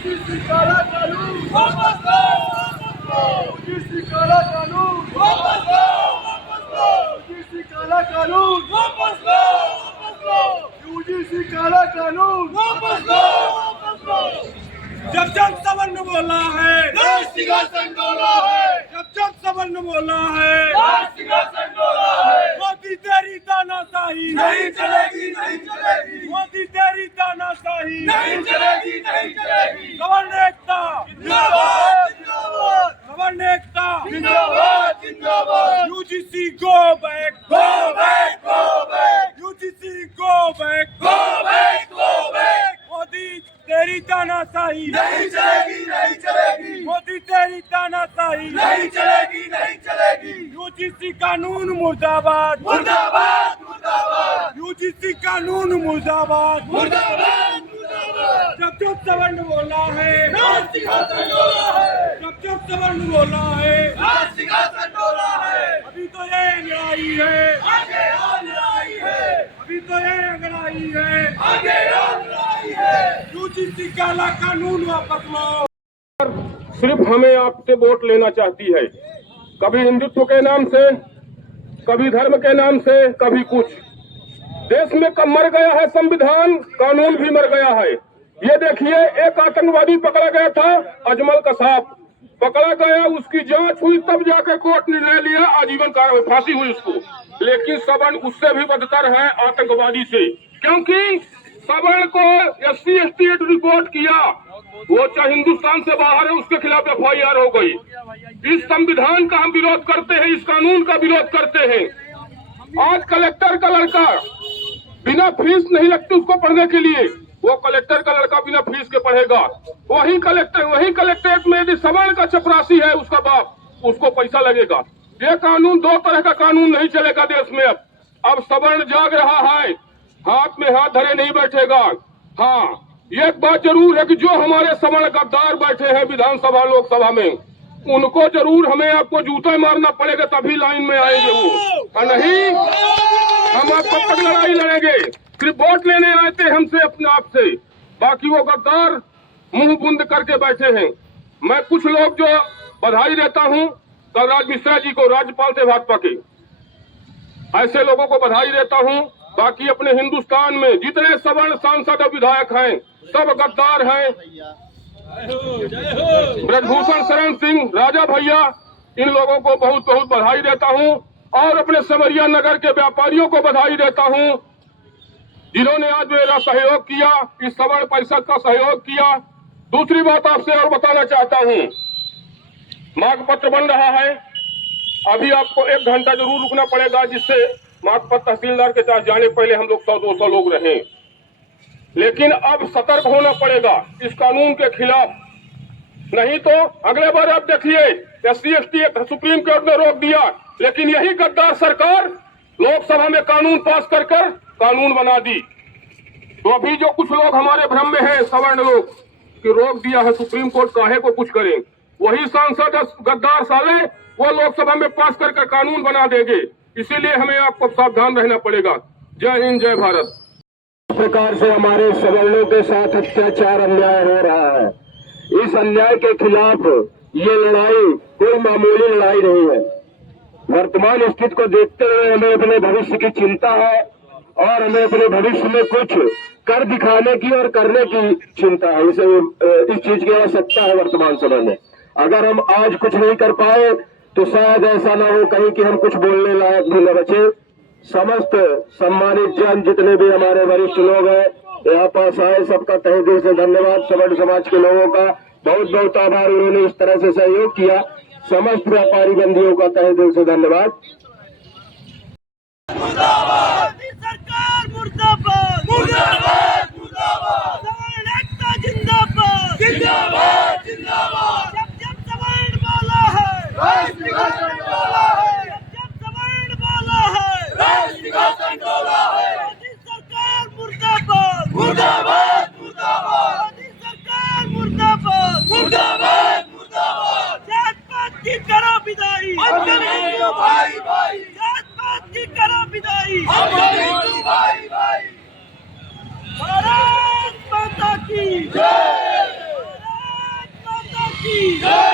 UGC काला कानून वापस लो, यूजीसी काला कानून वापस लो, यूजीसी काला कानून वापस लो, यूजीसी काला कानून वापस लो। जब जब सवर्ण बोला है राज सिंहासन डोला है, जब जब सवर्ण बोला है राज सिंहासन डोला है। मोदी तेरी तानाशाही नहीं चलेगी, नहीं चलेगी, मोदी तेरी तानाशाही नहीं चलेगी, नहीं चलेगी। सवर्ण एकता जिंदाबाद, जिंदाबाद, सवर्ण एकता जिंदाबाद, जिंदाबाद। UGC go back, go back, go back, UGC go back, go back, go back. Modi तेरी तानाशाही नहीं चलेगी, नहीं चलेगी, मोदी तेरी तानाशाही नहीं चलेगी, नहीं चलेगी। यूजीसी कानून मुर्दाबाद, मुर्दाबाद, मुर्दाबाद, यूजीसी कानून मुर्दाबाद, मुर्दाबाद, मुर्दाबाद। जब जब सवर्ण बोला है राज सिंहासन डोला है, जब जब सवर्ण बोला है राज सिंहासन डोला है। अभी तो ये अंगड़ाई है, आगे और लड़ाई है, अभी तो ये अंगड़ाई है, आगे और लड़ाई है। यूजीसी काला कानून वापस लो। सिर्फ हमें आपसे वोट लेना चाहती है, कभी हिंदुत्व के नाम से, कभी धर्म के नाम से, कभी कुछ। देश में कब मर गया है संविधान, कानून भी मर गया है। ये देखिए, एक आतंकवादी पकड़ा गया था, अजमल कसाब पकड़ा गया, उसकी जांच हुई, तब जाकर कोर्ट ने निर्णय लिया, आजीवन कारावास, फांसी हुई उसको। लेकिन सवर्ण उससे भी बदतर है आतंकवादी से, क्योंकि सवर्ण को SC ST रिपोर्ट किया, वो चाहे हिंदुस्तान से बाहर है, उसके खिलाफ FIR हो गई। इस संविधान का हम विरोध करते हैं, इस कानून का विरोध करते हैं। आज कलेक्टर का लड़का बिना फीस नहीं लगती उसको पढ़ने के लिए, वो कलेक्टर का लड़का बिना फीस के पढ़ेगा। वही कलेक्टरेट में यदि सवर्ण का चपरासी है उसका बाप, उसको पैसा लगेगा। ये कानून, दो तरह का कानून नहीं चलेगा देश में। अब सवर्ण जाग रहा है, हाथ में हाथ धरे नहीं बैठेगा। हाँ, एक बात जरूर है कि जो हमारे सवर्ण गद्दार बैठे हैं विधानसभा लोकसभा में, उनको जरूर हमें आपको जूता मारना पड़ेगा, तभी लाइन में आएंगे वो, नहीं हम आप कब तक लड़ाई लड़ेंगे। सिर्फ वोट लेने आए थे हमसे, अपने आप से, बाकी वो गद्दार मुंह बंद करके बैठे हैं। मैं कुछ लोग जो बधाई देता हूं, कलराज मिश्रा जी को, राज्यपाल थे भाजपा के, ऐसे लोगों को बधाई देता हूं। बाकी अपने हिंदुस्तान में जितने सवर्ण सांसद और विधायक हैं, सब गद्दार हैं। ब्रजभूषण शरण सिंह, राजा भैया, इन लोगों को बहुत बहुत बधाई देता हूं। और अपने समरिया नगर के व्यापारियों को बधाई देता हूं, जिन्होंने आज मेरा सहयोग किया, इस सवर्ण परिषद का सहयोग किया। दूसरी बात आपसे और बताना चाहता हूं, मांग पत्र बन रहा है, अभी आपको 1 घंटा जरूर रुकना पड़ेगा, जिससे मांग पत्र तहसीलदार के पास जाने पहले हम लोग 100-200 लोग रहें। लेकिन अब सतर्क होना पड़ेगा इस कानून के खिलाफ, नहीं तो अगले बार आप देखिए SC ST सुप्रीम कोर्ट ने रोक दिया, लेकिन यही गद्दार सरकार लोकसभा में कानून पास कर कानून बना दी। तो अभी जो कुछ लोग हमारे भ्रम में हैं, सवर्ण लोग, कि रोक दिया है सुप्रीम कोर्ट, काहे को कुछ करें, वही सांसद गद्दार साले वो लोकसभा में पास कर कानून बना देंगे। इसीलिए हमें आपको सावधान रहना पड़ेगा। जय हिंद, जय भारत। इस प्रकार से हमारे सवर्णों के साथ अत्याचार, अन्याय हो रहा है, इस अन्याय के खिलाफ ये लड़ाई कोई मामूली लड़ाई नहीं है। वर्तमान स्थिति को देखते हुए हमें अपने भविष्य की चिंता है, और हमें अपने भविष्य में कुछ कर दिखाने की और करने की चिंता है। इस चीज की आवश्यकता है वर्तमान समय में। अगर हम आज कुछ नहीं कर पाए तो शायद ऐसा ना हो कहीं कि हम कुछ बोलने लायक भी न बचे। समस्त सम्मानित जन, जितने भी हमारे वरिष्ठ लोग हैं यहाँ पास आए, सबका तहे दिल से धन्यवाद। सवर्ण समाज के लोगों का बहुत बहुत आभार, उन्होंने इस तरह से सहयोग किया। समस्त व्यापारी बंदियों का तहे दिल से धन्यवाद। सरकार मुर्दाबाद, मुर्दाबाद, मुर्दाबाद, सवर्ण एकता जिंदाबाद, जिंदाबाद, जिंदाबाद। जब सवर्ण बोला है राज सिंहासन डोला है, जब सवर्ण बोला है राज सिंहासन डोला है। मोदी सरकार मुर्दाबाद, मुर्दाबाद, मुर्दाबाद, मोदी सरकार मुर्दाबाद, मुर्दाबाद, मुर्दाबाद। जात पात की करो विदाई, भाई भाई, जात पात की करो विदाई, भाई भाई। भारत माता की जय। की जय।